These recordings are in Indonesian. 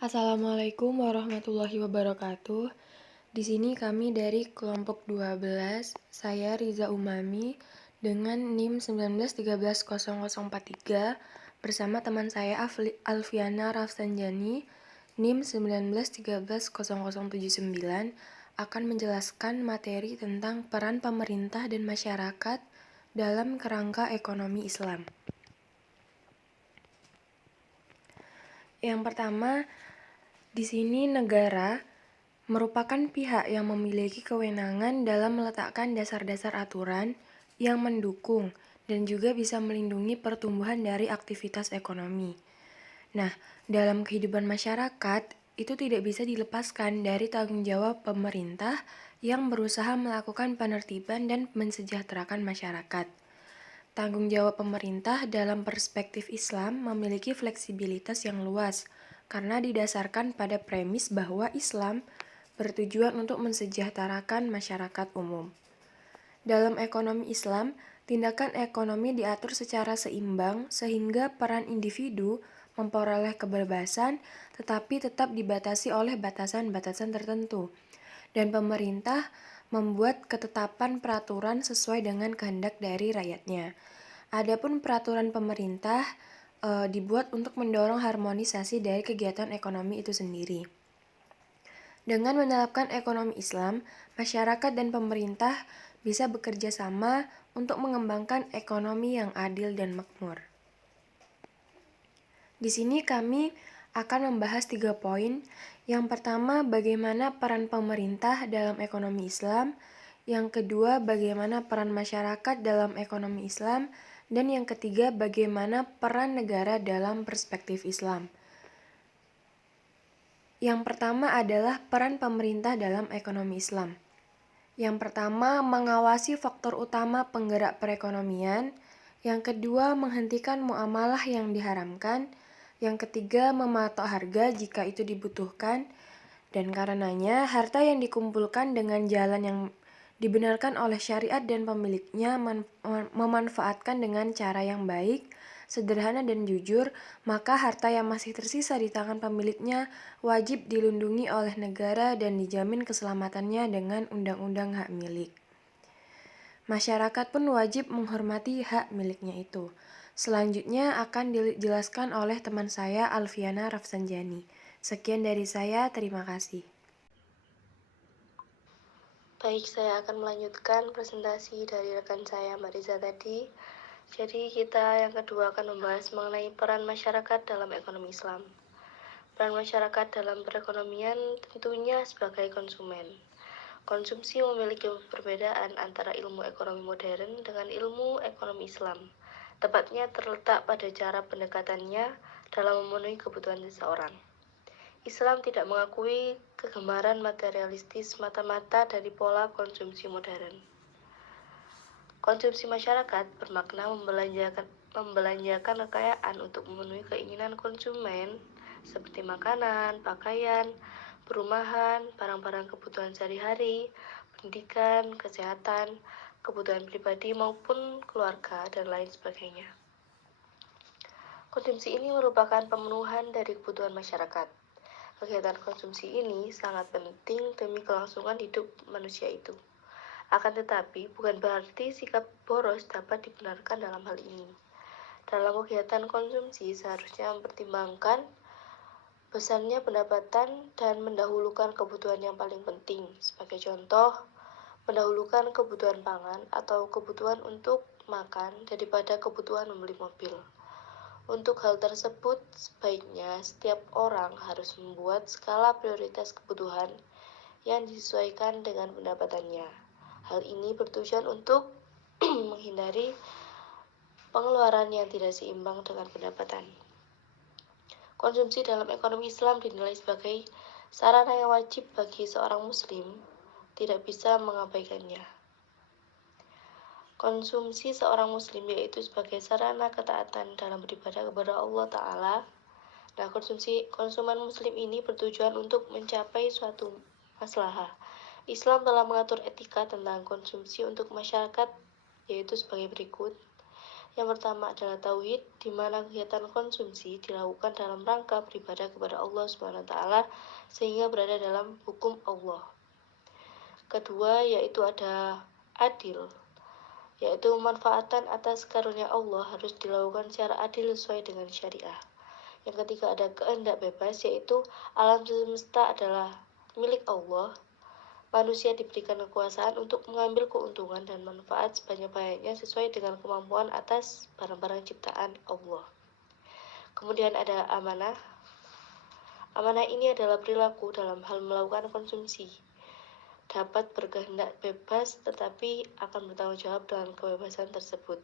Assalamualaikum warahmatullahi wabarakatuh. Di sini kami dari kelompok 12, saya Riza Umami dengan NIM 1913043 bersama teman saya Alfiana Rafsanjani NIM 1913079 akan menjelaskan materi tentang peran pemerintah dan masyarakat dalam kerangka ekonomi Islam. Yang pertama, di sini negara merupakan pihak yang memiliki kewenangan dalam meletakkan dasar-dasar aturan yang mendukung dan juga bisa melindungi pertumbuhan dari aktivitas ekonomi. Nah, dalam kehidupan masyarakat, itu tidak bisa dilepaskan dari tanggung jawab pemerintah yang berusaha melakukan penertiban dan mensejahterakan masyarakat. Tanggung jawab pemerintah dalam perspektif Islam memiliki fleksibilitas yang luas, karena didasarkan pada premis bahwa Islam bertujuan untuk mensejahterakan masyarakat umum. Dalam ekonomi Islam, tindakan ekonomi diatur secara seimbang sehingga peran individu memperoleh kebebasan tetapi tetap dibatasi oleh batasan-batasan tertentu. Dan pemerintah membuat ketetapan peraturan sesuai dengan kehendak dari rakyatnya. Adapun peraturan pemerintah dibuat untuk mendorong harmonisasi dari kegiatan ekonomi itu sendiri. Dengan menerapkan ekonomi Islam, masyarakat dan pemerintah bisa bekerja sama untuk mengembangkan ekonomi yang adil dan makmur. Di sini kami akan membahas 3 poin. Yang pertama, bagaimana peran pemerintah dalam ekonomi Islam. Yang kedua, bagaimana peran masyarakat dalam ekonomi Islam. Dan yang ketiga, bagaimana peran negara dalam perspektif Islam. Yang pertama adalah peran pemerintah dalam ekonomi Islam. Yang pertama, mengawasi faktor utama penggerak perekonomian. Yang kedua, menghentikan muamalah yang diharamkan. Yang ketiga, mematok harga jika itu dibutuhkan. Dan karenanya, harta yang dikumpulkan dengan jalan yang dibenarkan oleh syariat dan pemiliknya memanfaatkan dengan cara yang baik, sederhana dan jujur, maka harta yang masih tersisa di tangan pemiliknya wajib dilindungi oleh negara dan dijamin keselamatannya dengan undang-undang hak milik. Masyarakat pun wajib menghormati hak miliknya itu. Selanjutnya akan dijelaskan oleh teman saya Alfiana Rafsanjani. Sekian dari saya, terima kasih. Baik, saya akan melanjutkan presentasi dari rekan saya Mbak Riza tadi. Jadi kita yang kedua akan membahas mengenai peran masyarakat dalam ekonomi Islam. Peran masyarakat dalam perekonomian tentunya sebagai konsumen. Konsumsi memiliki perbedaan antara ilmu ekonomi modern dengan ilmu ekonomi Islam. Tepatnya terletak pada cara pendekatannya dalam memenuhi kebutuhan seseorang. Islam tidak mengakui kegemaran materialistis mata-mata dari pola konsumsi modern. Konsumsi masyarakat bermakna membelanjakan kekayaan untuk memenuhi keinginan konsumen seperti makanan, pakaian, perumahan, barang-barang kebutuhan sehari-hari, pendidikan, kesehatan, kebutuhan pribadi maupun keluarga, dan lain sebagainya. Konsumsi ini merupakan pemenuhan dari kebutuhan masyarakat. Kegiatan konsumsi ini sangat penting demi kelangsungan hidup manusia itu. Akan tetapi, bukan berarti sikap boros dapat dibenarkan dalam hal ini. Dalam kegiatan konsumsi seharusnya mempertimbangkan besarnya pendapatan dan mendahulukan kebutuhan yang paling penting. Sebagai contoh, mendahulukan kebutuhan pangan atau kebutuhan untuk makan daripada kebutuhan membeli mobil. Untuk hal tersebut, sebaiknya setiap orang harus membuat skala prioritas kebutuhan yang disesuaikan dengan pendapatannya. Hal ini bertujuan untuk menghindari pengeluaran yang tidak seimbang dengan pendapatan. Konsumsi dalam ekonomi Islam dinilai sebagai sarana yang wajib bagi seorang muslim, tidak bisa mengabaikannya. Konsumsi seorang muslim yaitu sebagai sarana ketaatan dalam beribadah kepada Allah Ta'ala. Nah, konsumen muslim ini bertujuan untuk mencapai suatu maslahah. Islam telah mengatur etika tentang konsumsi untuk masyarakat, yaitu sebagai berikut. Yang pertama adalah tauhid, di mana kegiatan konsumsi dilakukan dalam rangka beribadah kepada Allah SWT sehingga berada dalam hukum Allah. Kedua yaitu ada adil, yaitu pemanfaatan atas karunia Allah harus dilakukan secara adil sesuai dengan syariah. Yang ketiga ada kehendak bebas, yaitu alam semesta adalah milik Allah. Manusia diberikan kekuasaan untuk mengambil keuntungan dan manfaat sebanyak-banyaknya sesuai dengan kemampuan atas barang-barang ciptaan Allah. Kemudian ada amanah. Amanah ini adalah perilaku dalam hal melakukan konsumsi. Dapat berkehendak bebas tetapi akan bertanggung jawab dengan kebebasan tersebut.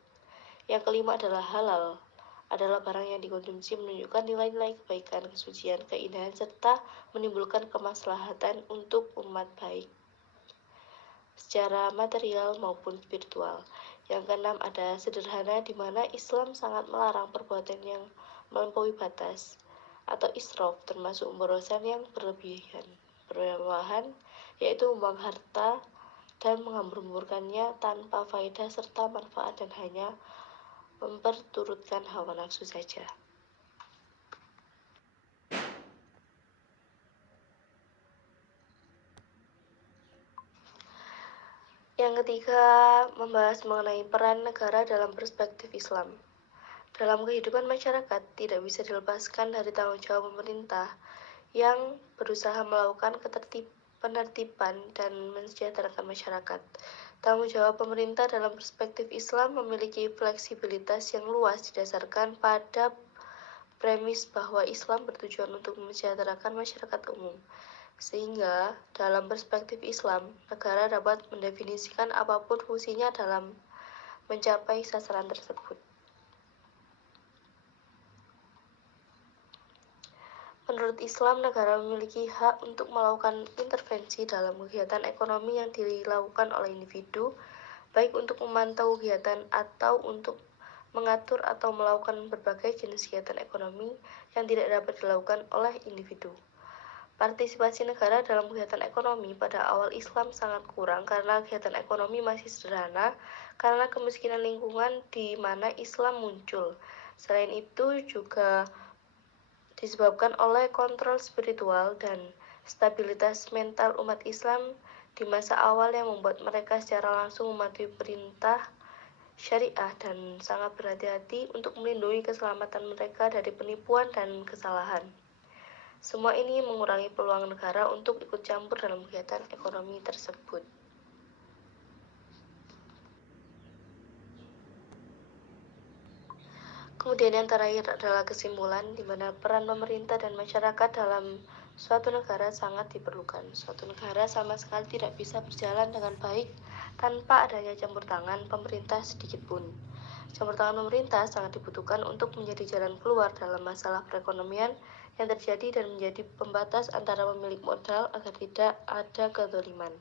Yang kelima adalah halal. Adalah barang yang dikonsumsi menunjukkan nilai-nilai kebaikan, kesucian, keindahan, serta menimbulkan kemaslahatan untuk umat baik secara material maupun spiritual. Yang keenam ada sederhana, di mana Islam sangat melarang perbuatan yang melampaui batas atau israf, termasuk pemborosan yang berlebihan, berlebihan, yaitu membuang harta dan menghambur-hamburkannya tanpa faedah serta manfaat dan hanya memperturutkan hawa nafsu saja. Yang ketiga, membahas mengenai peran negara dalam perspektif Islam. Dalam kehidupan masyarakat, tidak bisa dilepaskan dari tanggung jawab pemerintah yang berusaha melakukan penertiban dan mensejahterakan masyarakat. Tanggung jawab pemerintah dalam perspektif Islam memiliki fleksibilitas yang luas didasarkan pada premis bahwa Islam bertujuan untuk mensejahterakan masyarakat umum. Sehingga, dalam perspektif Islam, negara dapat mendefinisikan apapun fungsinya dalam mencapai sasaran tersebut. Menurut Islam, negara memiliki hak untuk melakukan intervensi dalam kegiatan ekonomi yang dilakukan oleh individu, baik untuk memantau kegiatan atau untuk mengatur atau melakukan berbagai jenis kegiatan ekonomi yang tidak dapat dilakukan oleh individu. Partisipasi negara dalam kegiatan ekonomi pada awal Islam sangat kurang karena kegiatan ekonomi masih sederhana karena kemiskinan lingkungan di mana Islam muncul. Selain itu juga disebabkan oleh kontrol spiritual dan stabilitas mental umat Islam di masa awal yang membuat mereka secara langsung mematuhi perintah syariah dan sangat berhati-hati untuk melindungi keselamatan mereka dari penipuan dan kesalahan. Semua ini mengurangi peluang negara untuk ikut campur dalam kegiatan ekonomi tersebut. Kemudian yang terakhir adalah kesimpulan, di mana peran pemerintah dan masyarakat dalam suatu negara sangat diperlukan. Suatu negara sama sekali tidak bisa berjalan dengan baik tanpa adanya campur tangan pemerintah sedikit pun. Campur tangan pemerintah sangat dibutuhkan untuk menjadi jalan keluar dalam masalah perekonomian yang terjadi dan menjadi pembatas antara pemilik modal agar tidak ada kezaliman.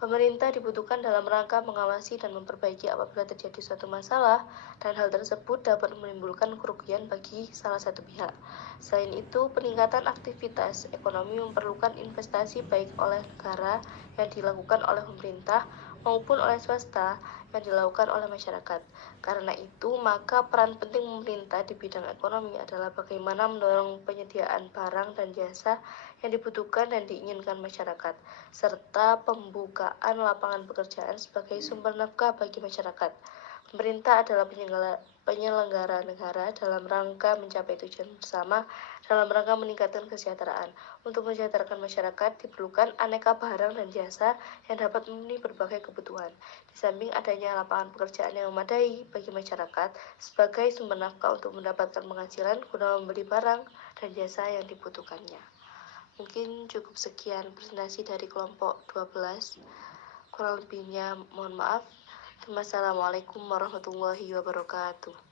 Pemerintah dibutuhkan dalam rangka mengawasi dan memperbaiki apabila terjadi suatu masalah dan hal tersebut dapat menimbulkan kerugian bagi salah satu pihak. Selain itu, peningkatan aktivitas ekonomi memerlukan investasi baik oleh negara yang dilakukan oleh pemerintah maupun oleh swasta yang dilakukan oleh masyarakat. Karena itu, maka peran penting pemerintah di bidang ekonomi adalah bagaimana mendorong penyediaan barang dan jasa yang dibutuhkan dan diinginkan masyarakat, serta pembukaan lapangan pekerjaan sebagai sumber nafkah bagi masyarakat. Pemerintah adalah penyelenggara negara dalam rangka mencapai tujuan bersama dalam rangka meningkatkan kesejahteraan. Untuk mensejahterakan masyarakat diperlukan aneka barang dan jasa yang dapat memenuhi berbagai kebutuhan. Di samping adanya lapangan pekerjaan yang memadai bagi masyarakat sebagai sumber nafkah untuk mendapatkan penghasilan guna membeli barang dan jasa yang dibutuhkannya. Mungkin cukup sekian presentasi dari kelompok 12. Kurang lebihnya mohon maaf. Wassalamualaikum warahmatullahi wabarakatuh.